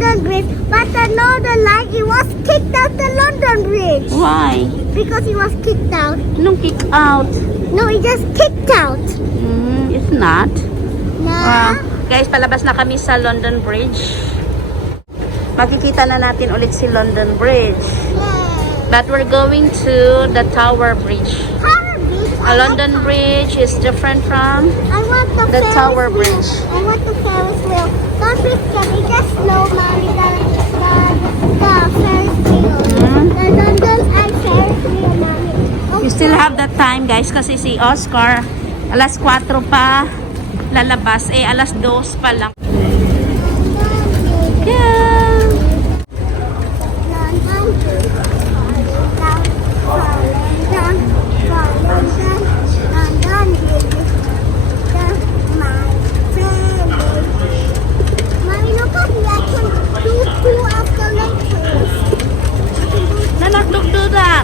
London Bridge, but the Northern Line, it was kicked out the London Bridge. Why? Because it was kicked out. Anong kick out? No, it just kicked out. It's not. Nah. Guys, palabas na kami sa London Bridge. Makikita na natin ulit si London Bridge. But we're going to the Tower Bridge. Tower Bridge. London Bridge is different from I want the Ferris Tower wheel. Bridge. I want the Ferris wheel. Don't be scared. It's just slow, mommy. The Ferris wheel. The London and Ferris wheel, mommy. You still have that time, guys, kasi si Oscar alas 4 pa lalabas. Alas 2 pa lang. Yeah. Don't do that.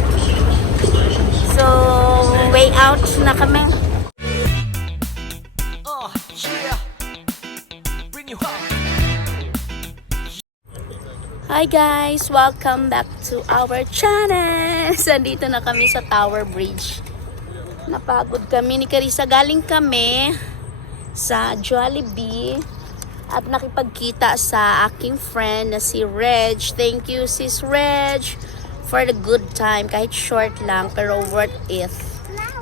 So, way out na kami. Hi guys! Welcome back to our channel! Sandito na kami sa Tower Bridge. Napagod kami ni Carissa. Galing kami sa Jollibee at nakipagkita sa aking friend na si Reg. Thank you sis Reg for the good time. Kahit short lang pero worth it.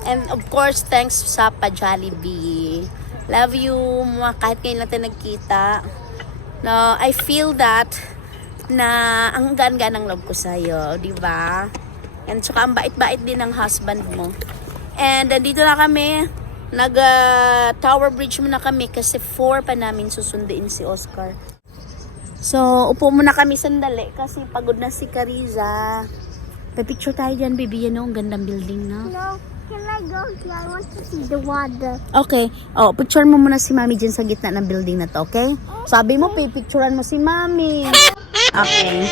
And of course, thanks sa pa-Jollibee. Love you kahit ngayon lang tayo nagkita. No, I feel that na ang gaan-gaan ng love ko sa'yo, di ba? And saka ang bait-bait din ng husband mo. And dito na kami, Tower Bridge muna kami kasi 4 pa namin susunduin si Oscar. So, upo muna kami sandali kasi pagod na si Carissa. Picture tayo dyan, baby. Yan o, ang gandang building, no? No, can I go here? I want to see the water. Okay. Oh, picture mo muna si Mami dyan sa gitna ng building na to, okay? Sabi mo, pipicturean mo si Mami. Okay.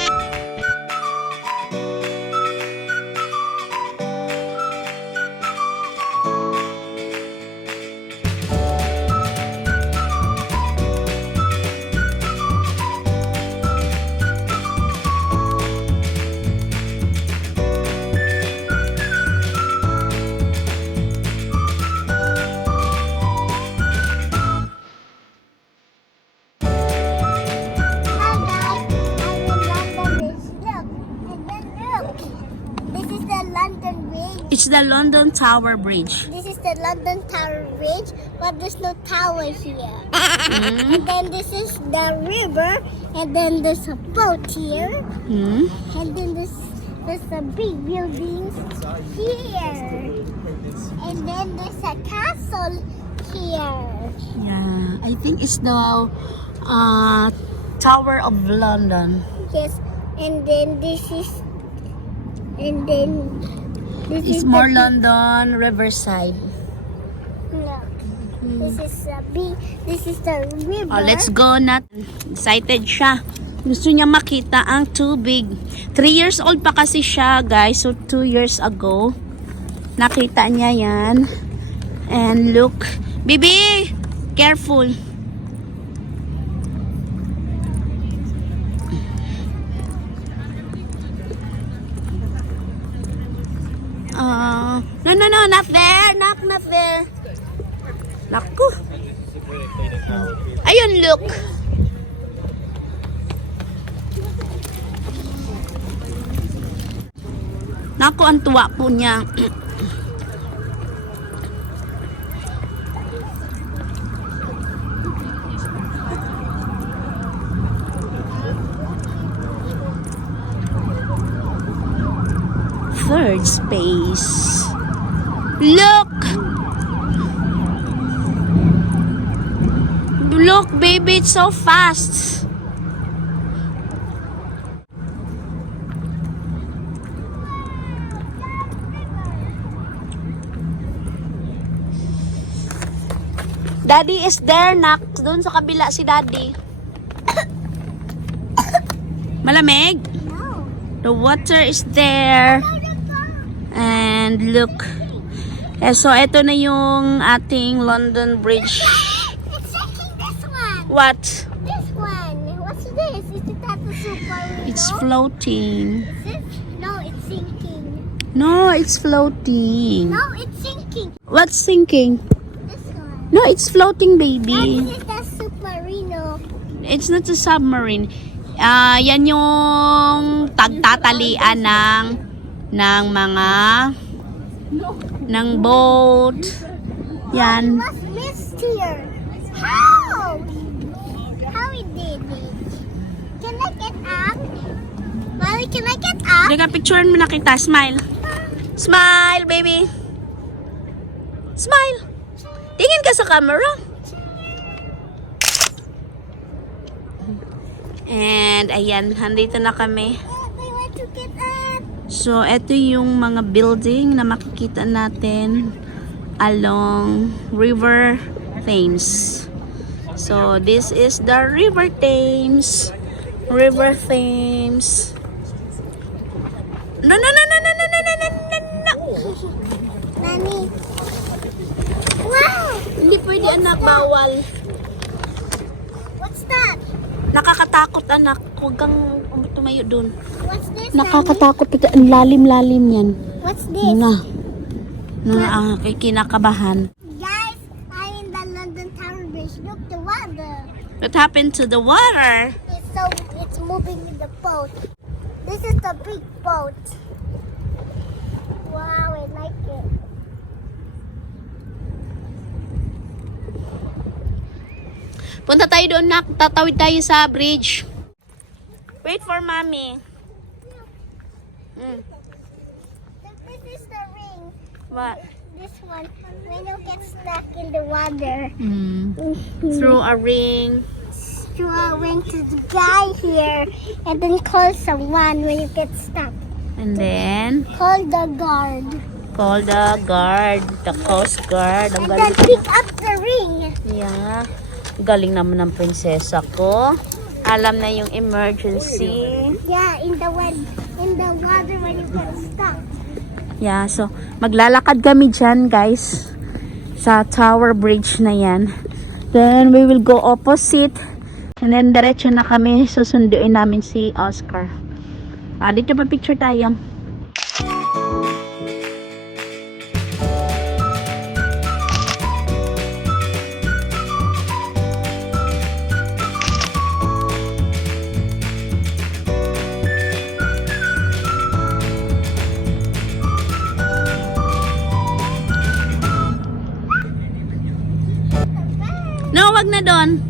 It's the London Tower Bridge. This is the London Tower Bridge, but there's no tower here. And then this is the river, and then there's a boat here, and then there's a big buildings here, and then there's a castle here. Yeah, I think it's the Tower of London. Yes, and then this is, and then this It's is more the London Riverside. no. This is a big. This is the river. Oh, let's go na. Excited siya. Gusto niya makita ang tubig. 3 years old pa kasi siya, guys. So, 2 years ago, nakita niya yan. And look. Bibi! Careful. No, not there. Not there. Naku. Ayun, look. Naku, ang tuwa po niya. Third space. Look! Look, baby, it's so fast. Daddy is there, nak. Doon sa kabila si Daddy. Malamig? No. The water is there. And look. So, ito na yung ating London Bridge. It's shaking this one. What? This one. What's this? Isn't that the submarine? It's floating. Is it? No, it's sinking. No, it's floating. No, it's sinking. What's sinking? This one. No, it's floating, That baby. is the submarino. It's not a submarine. Yan yung tagtatalian ng mga ng boat. Yan. Was missed here. How? How we did it? Can I get up? Mommy, can I get up? Teka, picturean mo na kita. Smile. Smile, baby. Smile. Tingin ka sa camera. And, ayan, handito na kami. I want to get up. So, ito yung mga building na makikita natin along River Thames. So, this is the River Thames. River Thames. No, no, no, no, no, no, no, no, no, no, no. Mommy. Wow! Hindi pwede, anak, bawal. What's that? Nakakatakot, anak. Huwag kang tumayo dun. What's this? Nakakatakot. Ang lalim-lalim yan. Mommy? What's this? Na kinakabahan. Guys, I'm in the London Tower Bridge. Look, the water. What happened to the water? It's moving with the boat. This is the big boat. Wow, I like it. Punta tayo doon, nak. Tatawid tayo sa bridge. Wait for mommy. This is the ring. What? This one. When you get stuck in the water. Through a ring. Throw a ring to the guy here. And then call someone when you get stuck. And then, Call the guard. call the guard. The coast guard. Ang And then galing. pick up the ring. Yeah. Galing naman ng prinsesa ko. Alam na yung emergency. Yeah, in the water when you get stuck. Yeah, so maglalakad kami dyan, guys, sa Tower Bridge na yan. Then we will go opposite. And then diretso na kami. Susunduin namin si Oscar. Dito pa picture tayo. No, wag na doon.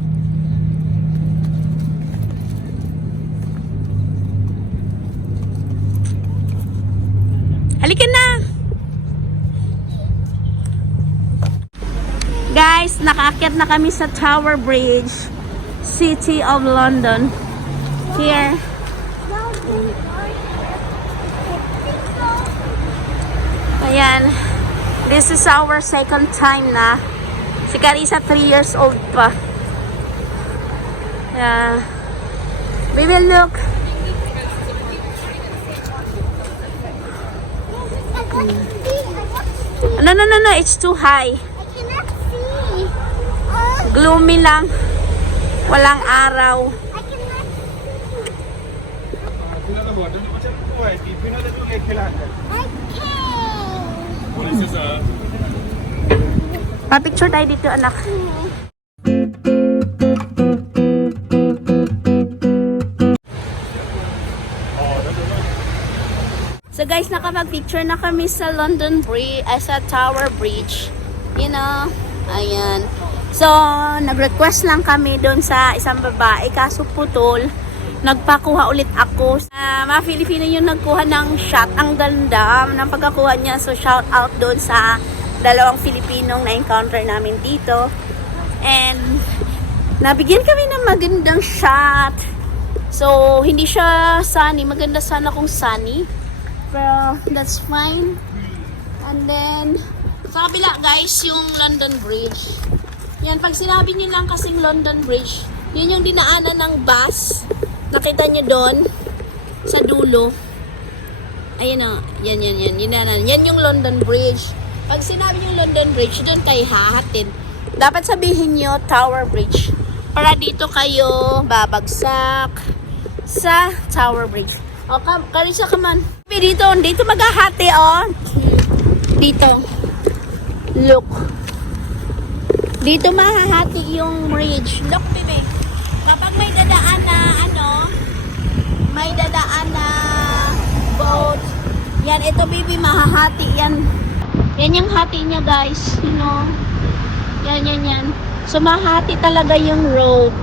Halika na. Guys, nakaakyat na kami sa Tower Bridge, City of London. Here. Ayan. This is our second time na. Si Carissa 3 years old pa. Yeah. We will look. No, no, no, no. It's too high. I cannot see. Oh, Gloomy lang. Walang araw. I cannot. Okay. Pa-picture tayo dito, anak. So guys, nakapag-picture na kami sa London Bridge, sa Tower Bridge. You know, ayan. So, nag-request lang kami doon sa isang babae, kaso putol. Nagpakuha ulit ako. Mga Filipino yung nagkuha ng shot. Ang ganda ng pagkakuha niya. So, shout out doon sa dalawang Filipinong na-encounter namin dito. And, nabigyan kami ng magandang shot. So, hindi siya sunny. Maganda sana kung sunny. Pero, that's fine. And then, sa kabila guys, yung London Bridge. Yan, pag sinabi nyo lang kasing London Bridge, yun yung dinaanan ng bus. Nakita nyo doon, sa dulo. Ayun o, yan. Yan yung London Bridge. Pag sinabi nyo London Bridge, doon kayo hahatid. Dapat sabihin nyo Tower Bridge. Para dito kayo babagsak. sa Tower Bridge. O, Carissa, come on. Dito maghahati, oh. Dito. Look. Dito mahahati yung bridge. Look, baby. Kapag may dadaan na, may dadaan na boat. Yan, ito, baby, mahahati yan. Yan yung hati niya, guys. You know? Yan. So, mahati talaga yung road.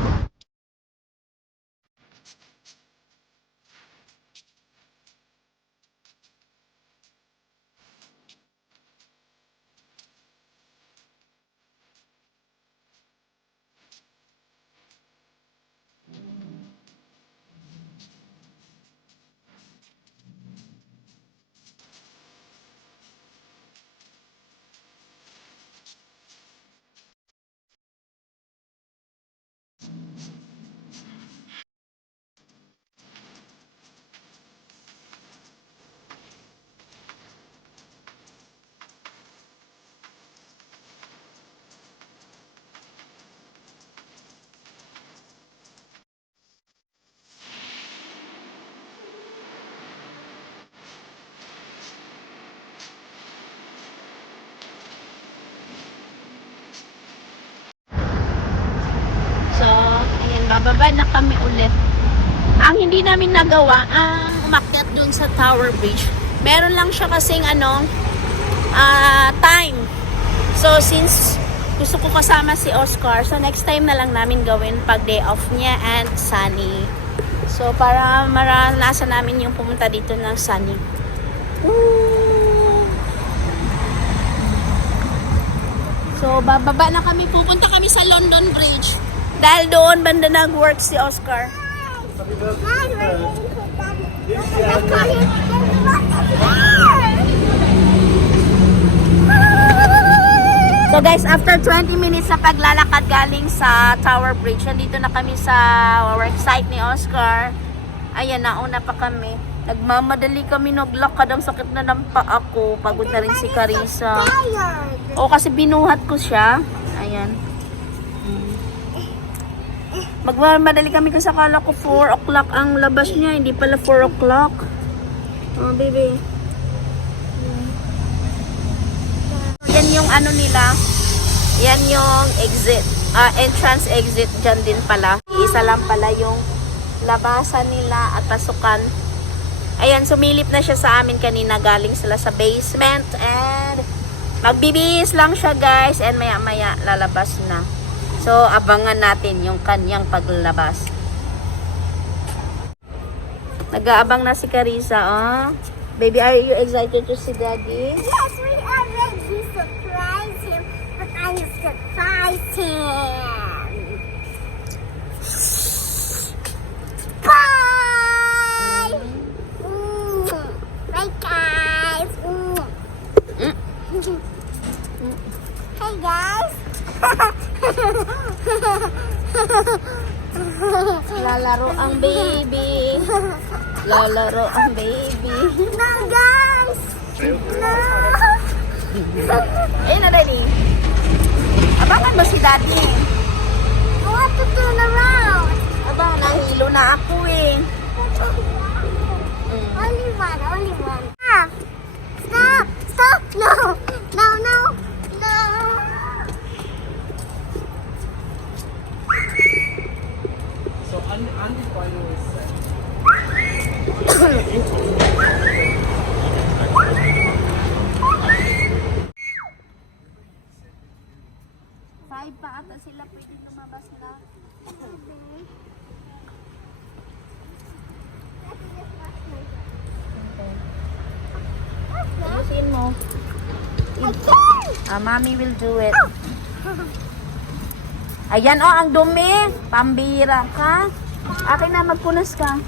So, ayan, bababa na kami ulit. Ang hindi namin nagawa, ang umakyat dun sa Tower Bridge. Meron lang siya kasing time. So, since gusto ko kasama si Oscar, so next time na lang namin gawin pag day off niya and sunny. So, para maranasan namin yung pumunta dito ng sunny. Ooh. So, bababa na kami. Pupunta kami sa London Bridge. Dahil doon banda nag-work si Oscar. So guys, after 20 minutes na paglalakad galing sa Tower Bridge, nandito na kami sa work site ni Oscar. Ayan, nauna pa kami. Nagmamadali kami naglakad. Ang sakit na ng paa ko. Pagod na rin si Carissa. O, kasi binuhat ko siya. Ayan. Magmamadali kami kasi akala ko 4 o'clock ang labas niya. Hindi pala 4 o'clock. Oh, baby. Yan yung nila. Yan yung exit. Entrance exit. Diyan din pala. Isa lang pala yung labasan nila at pasukan. Ayan, sumilip na siya sa amin kanina. Galing sila sa basement. And magbibihis lang siya, guys. And maya-maya lalabas na. So, abangan natin yung kanyang paglalabas. Nag-aabang na si Carissa, oh. Baby, are you excited to see Daddy? Yes, we are ready to surprise him, but I surprise him. Bye! Bye, guys. Hey, guys. Lalaro ang baby. Lalaro ang baby. No, guys. No. Ayun na, Daddy. Abangan mo si Daddy. I want to turn around. Aba, nahilo na ako eh. Only one, only one. Stop. Stop. Stop. No. No, no. No. So Andy's final is set. Five pa ata sila pwede lumabas na. Ayusin mo. Mommy will do it. Ayan, oh, ang dumi. Pambira ka. Akin na, magpunas ka.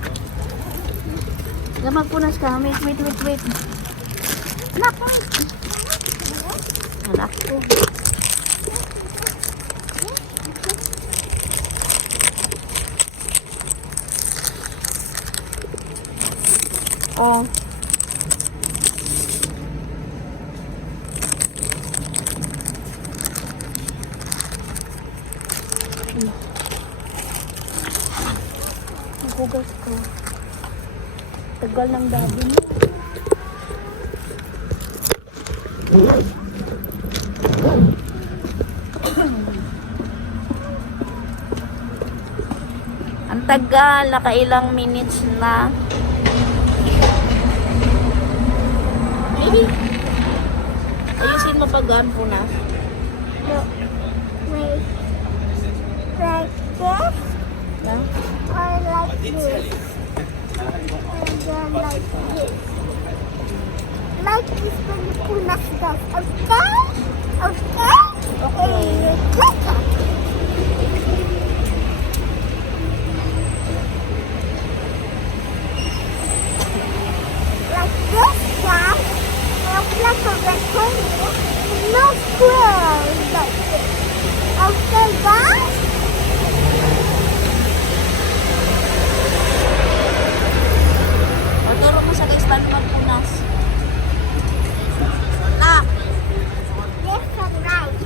Magpunas ka. Wait. Anak ko. Anak ko. Oh. hugas ko. Tagal ng daddy mo. Ang tagal, nakailang minutes na. Ayusin mo pag po na. No. Wait. Like this Yeah? or like this? And then like this. Like this Pilipinas does. Okay? Okay? Okay. Like that. Like this one. Like a rectangle. No squares like this. Okay, guys? Maturo mo sa guys paano magpunas. Na! Left and right.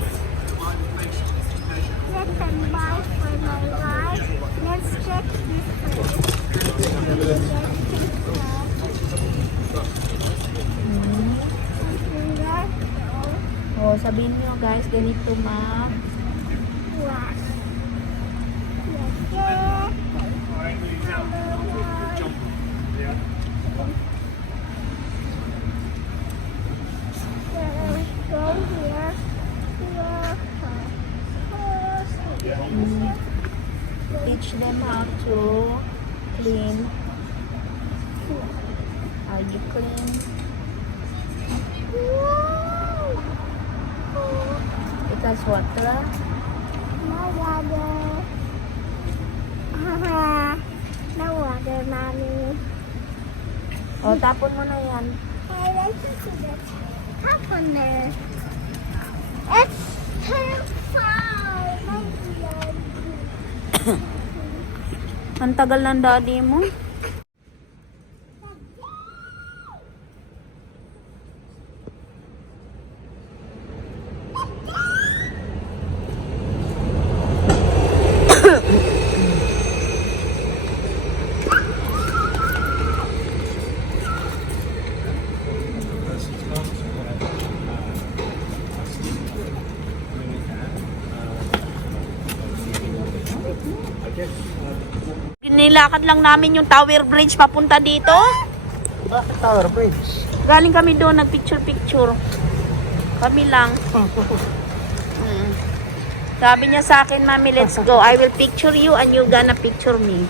Left and right for my right. Let's check this first. Oh, sabihin niyo guys, ganito ma. Wash. Go here. Teach them how to clean. How you clean. It has water. No water. No water, mommy. O, tapon mo na yan. I like to see the top on there. It's terrifying. Ang tagal ng daddy mo. Nilakad lang namin yung Tower Bridge papunta dito. Bakit Tower Bridge? Galing kami doon, nag-picture-picture. Kami lang. Sabi niya sa akin, Mami, let's go. I will picture you and you gonna picture me.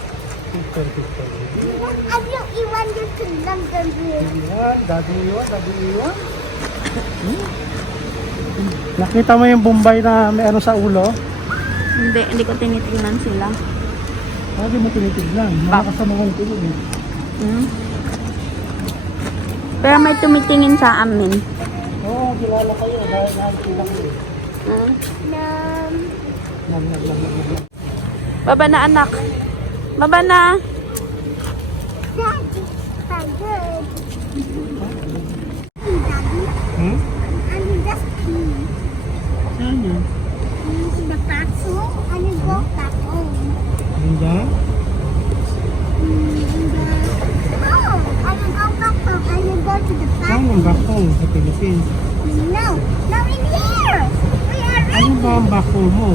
Have you even been to London Bridge? Iwan, dati iwan. Nakita mo yung Bombay na may ano sa ulo? Hindi ko tinitingnan sila. Hindi mo tinitignan. Malakas sa mga tulog eh. Pero may tumitingin sa amin. Oo, kilala kayo dahil nakikita ko eh. No. Baba na anak. Baba na. Daddy, I'm good. Daddy, Hmm? I'm just pee. Ano? To the bathroom and you go back home. Ganda? No, and you go back home and you go to the Saan bathroom. ang back home sa Philippines? No, no in here. We are Ano in ba ang back home mo?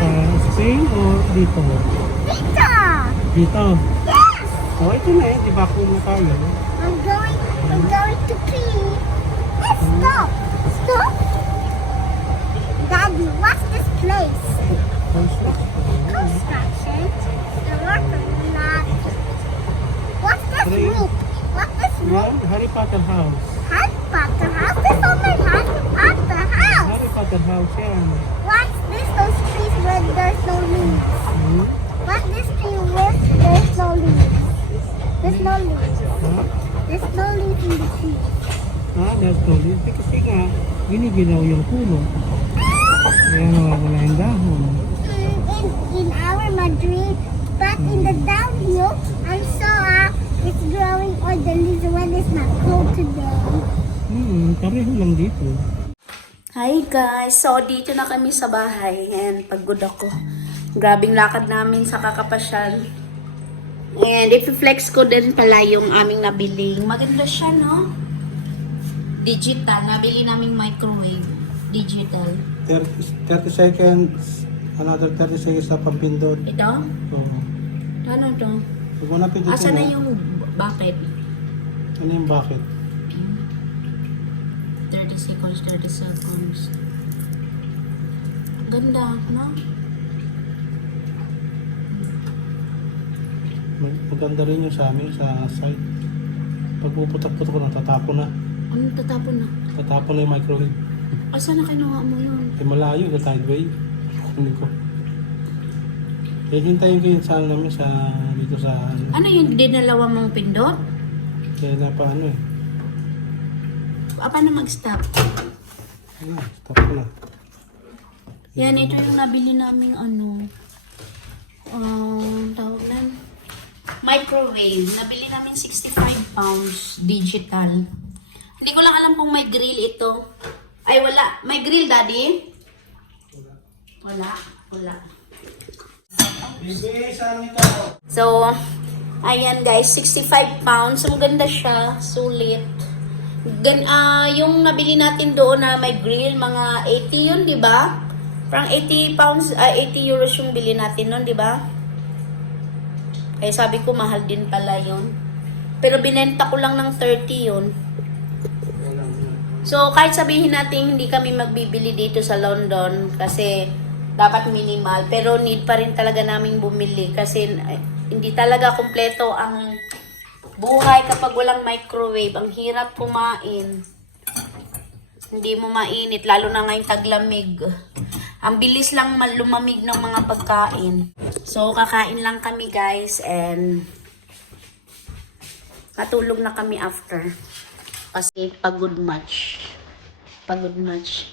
Sa Spain o dito? Pizza. Dito. Yes, O, ito na eh. Di back home na tayo. I'm going to pee. Let's stop. Stop. Daddy, what's this place? Construction. The work is not. What's this roof? What's this roof? Yan, Harry Potter House. Harry Potter house. This is my Harry Potter house. Harry Potter House yan. What's this? Those trees where there's no leaves. Hmm? What's this tree where there's no leaves? There's no leaves. Ha? There's no leaves in the tree. That's no leaf. Kasi nga, giniginaw yung puno. Kaya nawawala yung dahon. In our Madrid, but in the downhill, I saw it's growing all the leaves when it's not cold today. Pareho lang dito. Hi guys! So, dito na kami sa bahay. And pagod ako. Grabing lakad namin sa kakapasyal. And i-flex ko din pala yung aming nabiling. Maganda siya, no? Digital. Nabili naming microwave. Digital. 30 seconds. Another 30 seconds na pampindot. Ito? Oo. Ano to? Huwag mo na pindutin Asa na yung bucket? Ano yung bakit? 30 seconds, 30 seconds. Ganda, no? Maganda rin yung sa amin, sa site. Pag puputak-putak ko na, tatapon na. Ano tatapon na? Tatapon na yung microwave. Asa na kinuha mo yun? Eh, malayo sa tideway. Hindi ko. Eh, hintayin ko yun sa ano namin, sa dito sa Ano yung dinalawa mong pindot? kaya na pa ano eh. Paano mag-stop? Ano, stop ko na. Yan, ito yung nabili naming ano. Tawag na. Microwave. Nabili namin 65 pounds. Digital. Hindi ko lang alam kung may grill ito. Ay, wala. May grill, Daddy? Wala. Wala. Bibi, saan ito? So, ayan guys, 65 pounds. Ang ganda siya. Sulit. Yung nabili natin doon na may grill, mga 80 yun, di ba? Parang 80 pounds, 80 euros yung bili natin nun, di ba? Eh, sabi ko, mahal din pala yun. Pero binenta ko lang ng 30 yun. So, kahit sabihin natin hindi kami magbibili dito sa London kasi dapat minimal. Pero need pa rin talaga namin bumili kasi hindi talaga kumpleto ang buhay kapag walang microwave. Ang hirap kumain. Hindi mo mainit, lalo na ngayong taglamig. Ang bilis lang lumamig ng mga pagkain. So, kakain lang kami guys and matulog na kami after. Kasi pagod much. Pagod much.